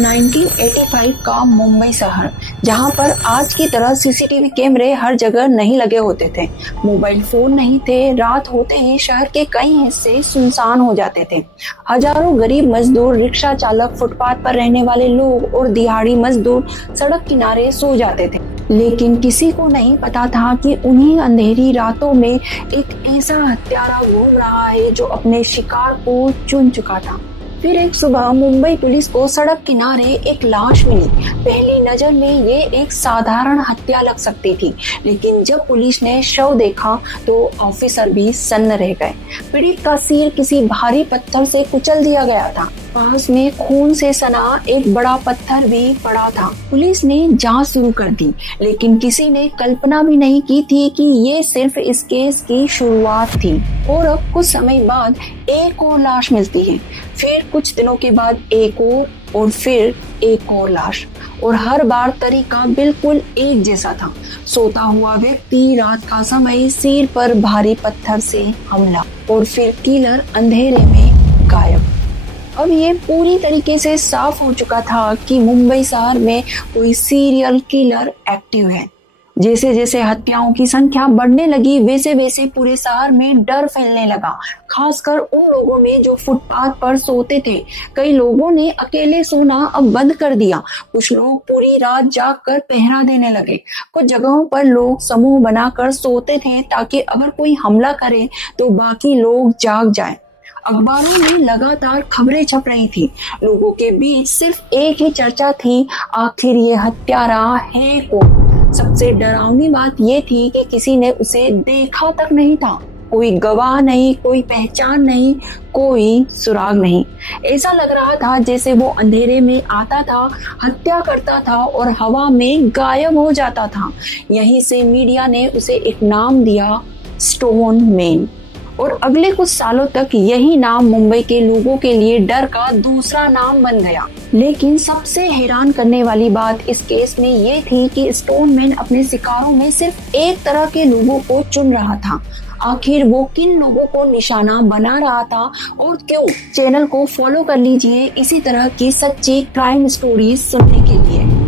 1985 का मुंबई शहर, जहां पर आज की तरह सीसीटीवी कैमरे हर जगह नहीं लगे होते थे, मोबाइल फोन नहीं थे। रात होते ही शहर के कई हिस्से सुनसान हो जाते थे। हजारों गरीब मजदूर, रिक्शा चालक, फुटपाथ पर रहने वाले लोग और दिहाड़ी मजदूर सड़क किनारे सो जाते थे। लेकिन किसी को नहीं पता था कि उन्हीं अंधेरी रातों में एक ऐसा हत्यारा घूम रहा है जो अपने शिकार को चुन चुका था। फिर एक सुबह मुंबई पुलिस को सड़क किनारे एक लाश मिली। पहली नजर में ये एक साधारण हत्या लग सकती थी, लेकिन जब पुलिस ने शव देखा तो ऑफिसर भी सन्न रह गए। पीड़ित का सिर किसी भारी पत्थर से कुचल दिया गया था। पास में खून से सना एक बड़ा पत्थर भी पड़ा था। पुलिस ने जांच शुरू कर दी, लेकिन किसी ने कल्पना भी नहीं की थी कि ये सिर्फ इस केस की शुरुआत थी। और अब कुछ समय बाद एक और लाश मिलती है, फिर कुछ दिनों के बाद एक और फिर एक और लाश, और हर बार तरीका बिल्कुल एक जैसा था। सोता हुआ व्यक्ति, रात का समय, सिर पर भारी पत्थर से हमला, और फिर किलर अंधेरे में गायब। अब ये पूरी तरीके से साफ हो चुका था कि मुंबई शहर में कोई सीरियल किलर एक्टिव है। जैसे जैसे हत्याओं की संख्या बढ़ने लगी, वैसे वैसे पूरे शहर में डर फैलने लगा, खासकर उन लोगों में जो फुटपाथ पर सोते थे। कई लोगों ने अकेले सोना अब बंद कर दिया। कुछ लोग पूरी रात जागकर पहरा देने लगे। कुछ जगहों पर लोग समूह बनाकर सोते थे ताकि अगर कोई हमला करे तो बाकी लोग जाग जाएं। अखबारों में लगातार खबरें छप रही थी। लोगों के बीच सिर्फ एक ही चर्चा थी, आखिर ये हत्यारा है कौन। सबसे डरावनी बात ये थी कि किसी ने उसे देखा तक नहीं था। कोई गवाह नहीं, कोई पहचान नहीं, कोई सुराग नहीं। ऐसा लग रहा था जैसे वो अंधेरे में आता था, हत्या करता था और हवा में गायब हो जाता था। यहीं से मीडिया ने उसे एक नाम दिया, स्टोन मैन। और अगले कुछ सालों तक यही नाम मुंबई के लोगों के लिए डर का दूसरा नाम बन गया। लेकिन सबसे हैरान करने वाली बात इस केस में ये थी कि स्टोनमैन अपने शिकारों में सिर्फ एक तरह के लोगों को चुन रहा था। आखिर वो किन लोगों को निशाना बना रहा था और क्यों? चैनल को फॉलो कर लीजिए इसी तरह की सच्ची क्राइम स्टोरीज सुनने के लिए।